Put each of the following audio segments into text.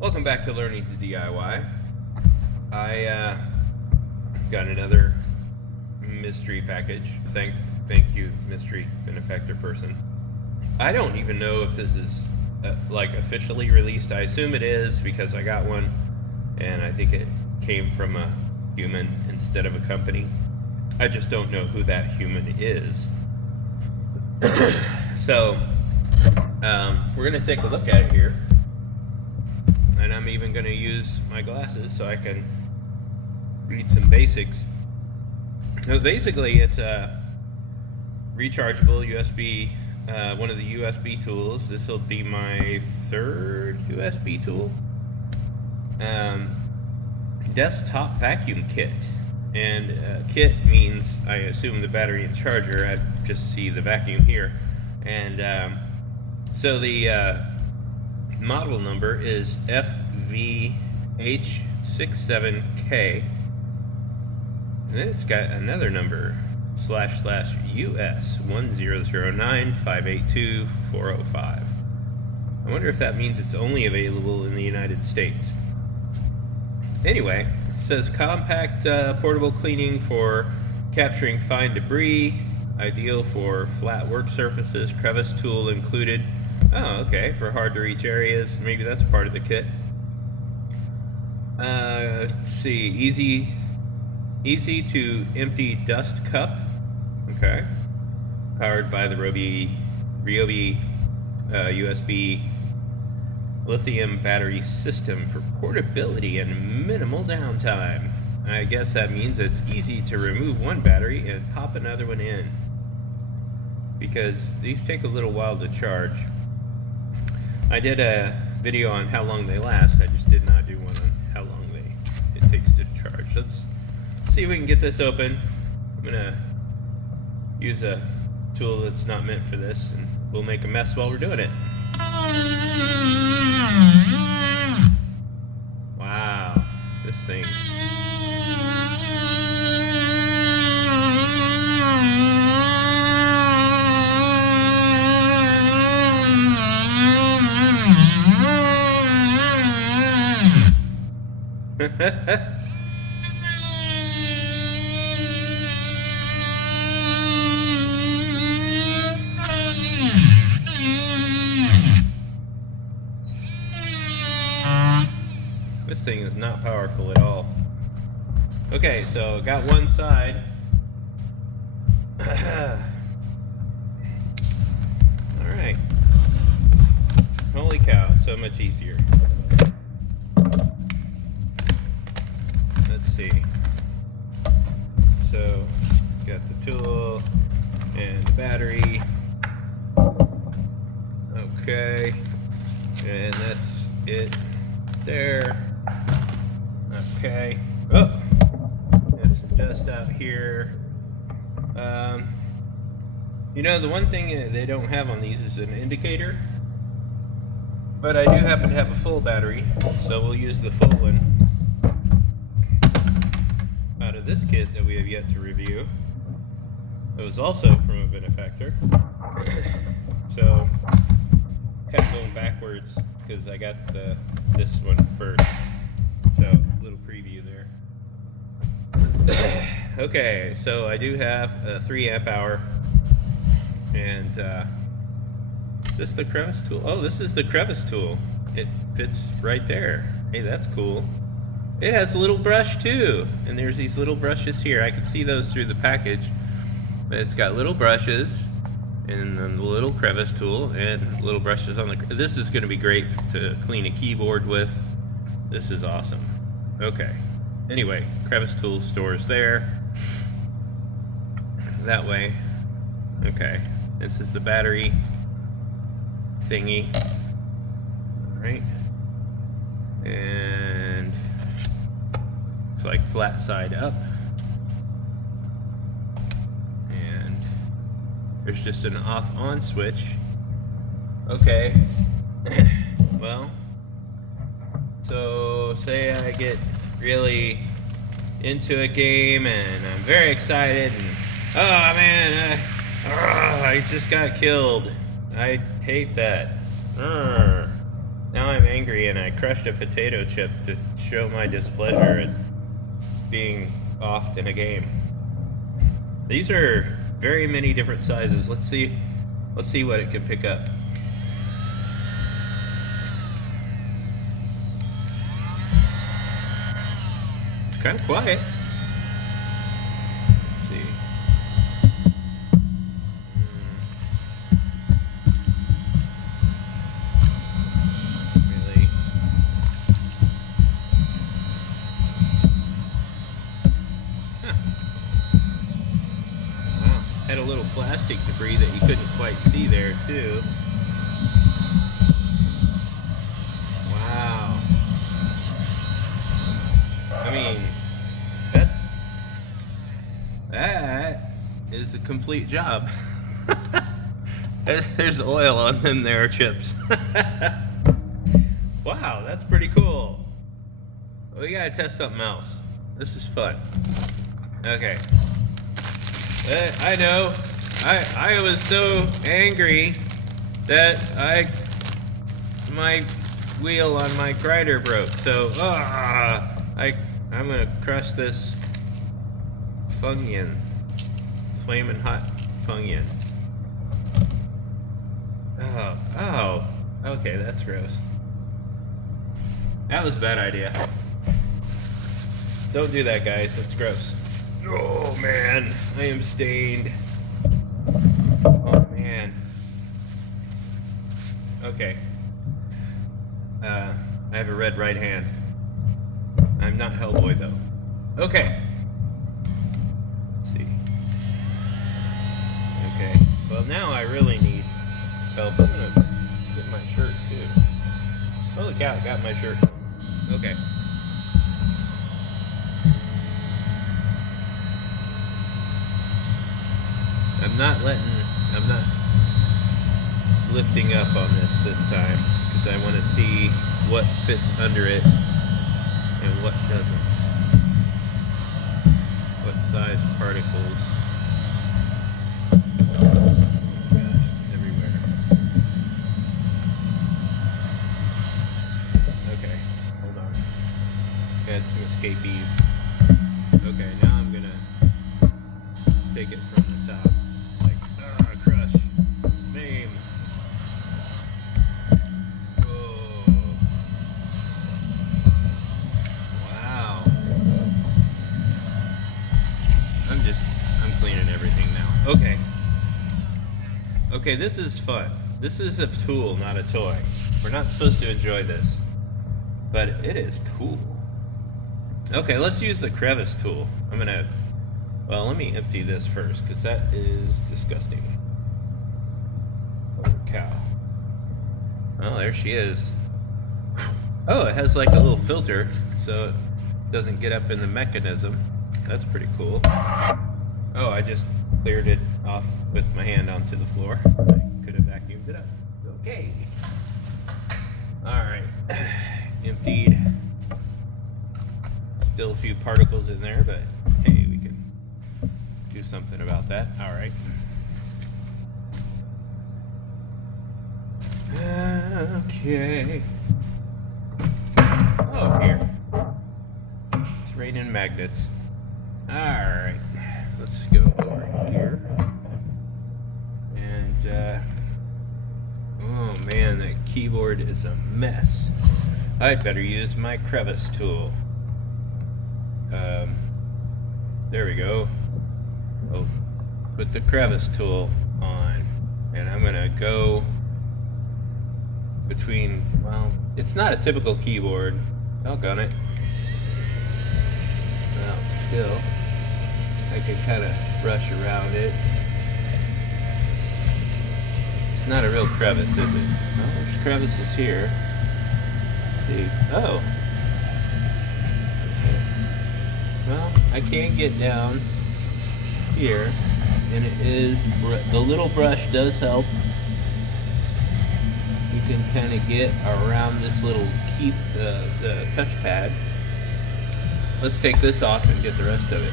Welcome back to Learning to DIY. I got another mystery package. Thank you, mystery benefactor person. I don't even know if this is like officially released. I assume it is because I got one, and I think it came from a human instead of a company. I just don't know who that human is. So we're gonna take a look at it here. And I'm even going to use my glasses so I can read some basics. So basically, it's a rechargeable USB, one of the USB tools. This will be my third USB tool. Desktop vacuum kit. And kit means, I assume, the battery and charger. I just see the vacuum here. And so the model number is FVH67K, and then it's got another number //US1009582-405. I wonder if that means it's only available in the United States. Anyway, it says compact portable cleaning for capturing fine debris, ideal for flat work surfaces, crevice tool included. Oh, okay, for hard to reach areas. Maybe that's part of the kit. Let's see, easy to empty dust cup. Okay. Powered by the Ryobi USB lithium battery system for portability and minimal downtime. I guess that means it's easy to remove one battery and pop another one in, because these take a little while to charge. I did a video on how long they last. I just did not do one on how long it takes to charge. Let's see if we can get this open. I'm gonna use a tool that's not meant for this, and we'll make a mess while we're doing it. Wow, this thing. This thing is not powerful at all. Okay, so got one side. Alright. Holy cow, so much easier. Let's see. So, got the tool and the battery. Okay. And that's it there. Okay. Oh! Got some dust out here. You know, the one thing they don't have on these is an indicator. But I do happen to have a full battery, so we'll use the full one out of this kit that we have yet to review. It was also from a benefactor. So, kept going backwards because I got this one first. So, a little preview there. Okay, so I do have a 3 amp hour. And, is this the crevice tool? Oh, this is the crevice tool. It fits right there. Hey, that's cool. It has a little brush too. And there's these little brushes here. I can see those through the package. But it's got little brushes. And then the little crevice tool. And little brushes on the... This is going to be great to clean a keyboard with. This is awesome. Okay. Anyway, crevice tool stores there. That way. Okay. This is the battery thingy. Alright. And it's like flat side up. And there's just an off-on switch. Okay. Well, so say I get really into a game and I'm very excited and oh man, I just got killed. I hate that. Now I'm angry and I crushed a potato chip to show my displeasure at being offed in a game. These are very many different sizes. Let's see what it can pick up. It's kind of quiet. Had a little plastic debris that you couldn't quite see there too. Wow. I mean, that is a complete job. There's oil on them there chips. Wow, that's pretty cool. We gotta test something else. This is fun. Okay. I know. I was so angry that my wheel on my grinder broke. So I'm gonna crush this Funyun, flaming hot Funyun. Oh, okay, that's gross. That was a bad idea. Don't do that, guys. That's gross. Oh man, I am stained. Oh man. Okay. I have a red right hand. I'm not Hellboy though. Okay. Let's see. Okay. Well, now I really need help. I'm gonna get my shirt too. Holy cow, I got my shirt. Okay. I'm not lifting up on this time because I want to see what fits under it and what doesn't. What size particles. Oh gosh, everywhere. Okay, hold on. Got some escapees. Okay, now I'm gonna take it from the top. Crush. Maim. Whoa. Wow. I'm cleaning everything now. Okay. Okay, this is fun. This is a tool, not a toy. We're not supposed to enjoy this, but it is cool. Okay, let's use the crevice tool. Well, let me empty this first, because that is disgusting. Holy cow. Well, there she is. Oh, it has like a little filter, so it doesn't get up in the mechanism. That's pretty cool. Oh, I just cleared it off with my hand onto the floor. I could have vacuumed it up. Okay. Alright. Emptied. Still a few particles in there, but hey, we can do something about that. Alright. Okay. Oh, here. It's raining magnets. Alright. Let's go over here. And, oh man, that keyboard is a mess. I'd better use my crevice tool. There we go. Oh, put the crevice tool on. And I'm gonna go between, well, it's not a typical keyboard. Doggone it. Well, still, I can kind of brush around it. It's not a real crevice, is it? Well, there's crevices here. Let's see. Oh. Well, I can get down here, and it is, the little brush does help. You can kind of get around this little the touchpad. Let's take this off and get the rest of it.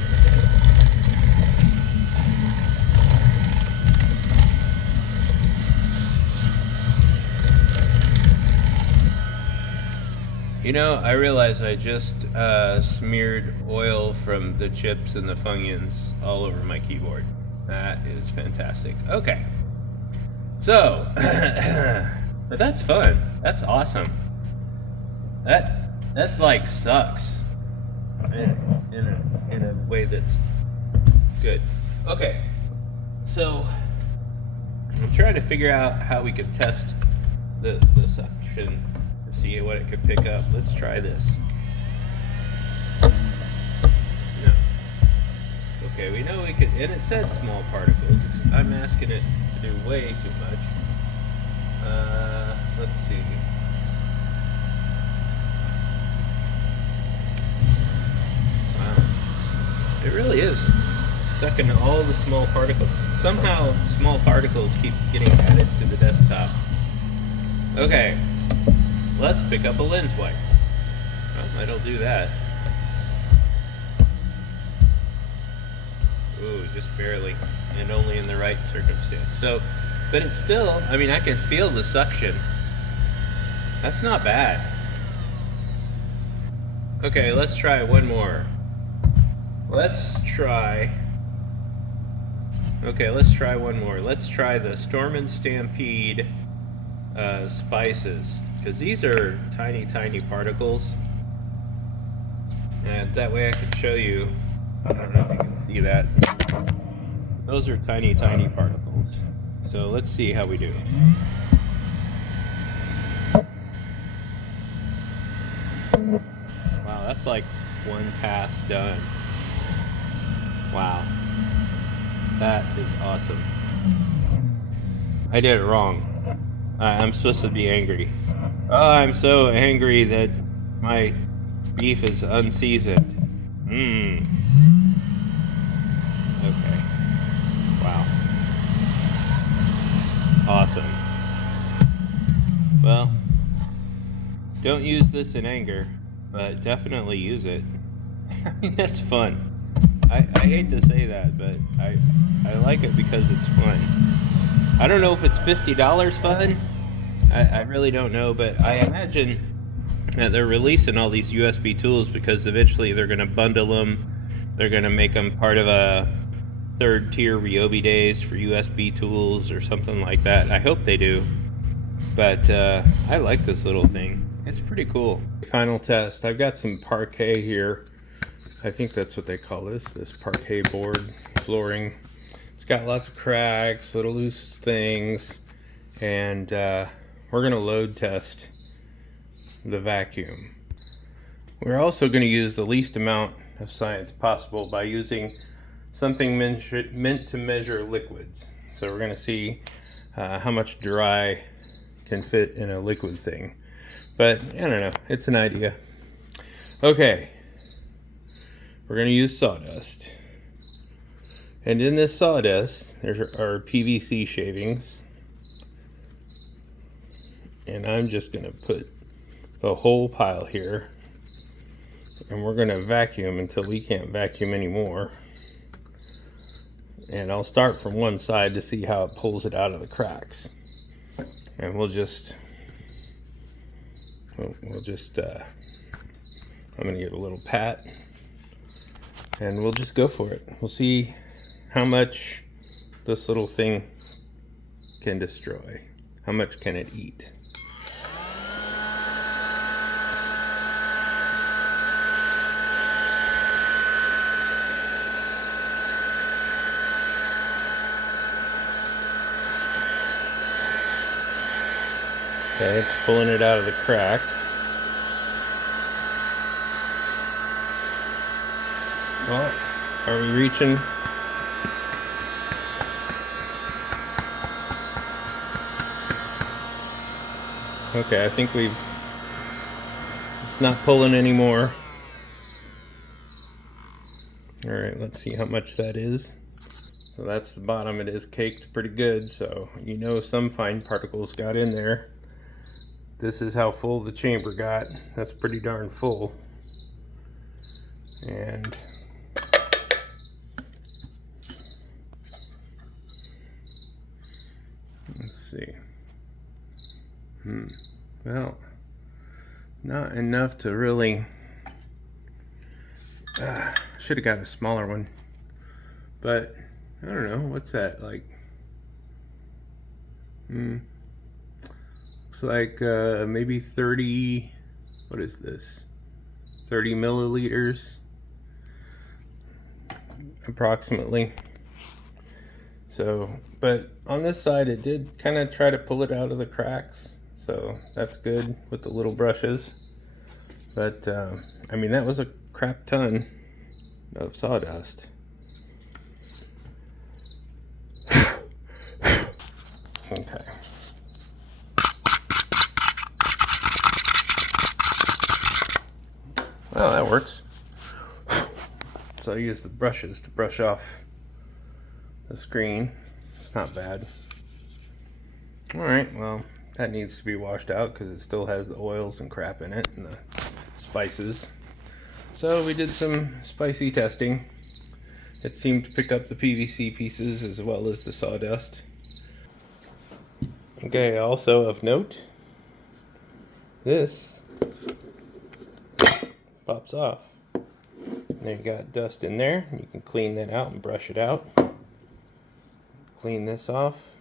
You know, I realize I just smeared oil from the chips and the Funyuns all over my keyboard. That is fantastic. Okay. So, but that's fun. That's awesome. That like sucks in a way that's good. Okay. So, I'm trying to figure out how we could test the suction to see what it could pick up. Let's try this. No. Okay, we know we could, and it said small particles. I'm asking it to do way too much. Let's see. Wow. It really is sucking all the small particles. Somehow, small particles keep getting added to the desktop. Okay, let's pick up a lens wipe. Well, I don't do that. Ooh, just barely, and only in the right circumstance. So, but it's still, I mean, I can feel the suction. That's not bad. Okay, let's try one more. Let's try one more. Let's try the Storm and Stampede spices, because these are tiny particles, and that way I can show you. I don't know if you can see that. Those are tiny particles. So let's see how we do. Wow, that's like one pass done. Wow, that is awesome. I did it wrong. I'm supposed to be angry. Oh, I'm so angry that my beef is unseasoned. Okay. Wow. Awesome. Well, don't use this in anger, but definitely use it. I mean, that's fun. I hate to say that, but I like it because it's fun. I don't know if it's $50 fun. I really don't know, but I imagine that they're releasing all these USB tools because eventually they're going to bundle them. They're going to make them part of a third tier Ryobi days for USB tools or something like that. I hope they do. But I like this little thing. It's pretty cool. Final test. I've got some parquet here. I think that's what they call this parquet board flooring. It's got lots of cracks, little loose things, and we're going to load test the vacuum. We're also going to use the least amount of science possible by using something meant to measure liquids. So we're going to see how much dry can fit in a liquid thing. But I don't know, it's an idea. Okay, we're going to use sawdust. And in this sawdust, there's our PVC shavings. And I'm just going to put the whole pile here. And we're going to vacuum until we can't vacuum anymore. And I'll start from one side to see how it pulls it out of the cracks. And we'll just I'm going to get a little pat. And we'll just go for it. We'll see how much this little thing can destroy. How much can it eat? Okay, it's pulling it out of the crack. Well, are we reaching? Okay, I think it's not pulling anymore. All right, let's see how much that is. So that's the bottom. It is caked pretty good, so you know some fine particles got in there. This is how full the chamber got. That's pretty darn full. And let's see. Well, not enough to really. Should have got a smaller one, but I don't know. What's that like? Looks like maybe 30. What is this? 30 milliliters, approximately. So, but on this side, it did kind of try to pull it out of the cracks. So that's good with the little brushes. But I mean, that was a crap ton of sawdust. Okay. Well, that works. So I use the brushes to brush off the screen. It's not bad. Alright, well, that needs to be washed out because it still has the oils and crap in it and the spices. So we did some spicy testing. It seemed to pick up the PVC pieces as well as the sawdust. Okay, also of note, this pops off. Now you got dust in there. You can clean that out and brush it out. Clean this off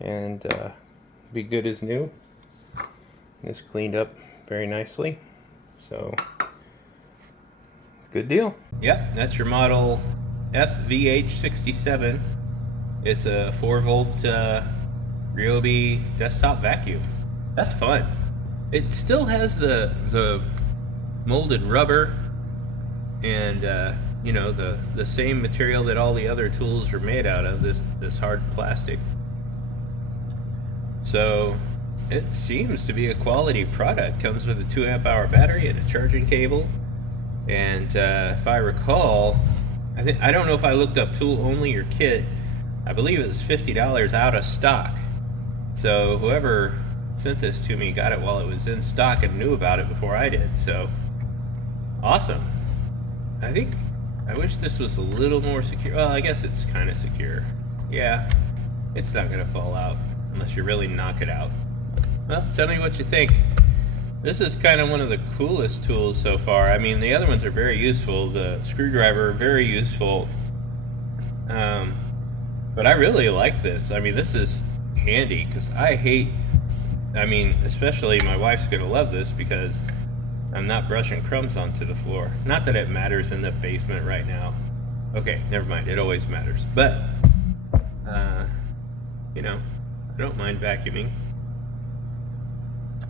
and be good as new. This cleaned up very nicely. So, good deal. Yep, that's your model FVH67. It's a 4-volt Ryobi desktop vacuum. That's fun. It still has the molded rubber and you know, the same material that all the other tools are made out of, this hard plastic. So it seems to be a quality product. Comes with a 2 amp hour battery and a charging cable. And if I recall, I don't know if I looked up tool only or kit. I believe it was $50 out of stock. So whoever sent this to me got it while it was in stock and knew about it before I did. So awesome. I wish this was a little more secure. Well, I guess it's kind of secure. Yeah, it's not gonna fall out unless you really knock it out. Well, tell me what you think. This is kind of one of the coolest tools so far. I mean, the other ones are very useful. The screwdriver, very useful. But I really like this. I mean, this is handy because I mean, especially my wife's gonna love this because I'm not brushing crumbs onto the floor. Not that it matters in the basement right now. Okay, never mind. It always matters. But, you know, I don't mind vacuuming.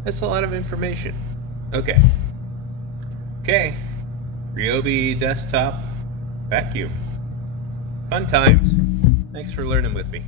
That's a lot of information. Okay. Okay. Ryobi desktop vacuum. Fun times. Thanks for learning with me.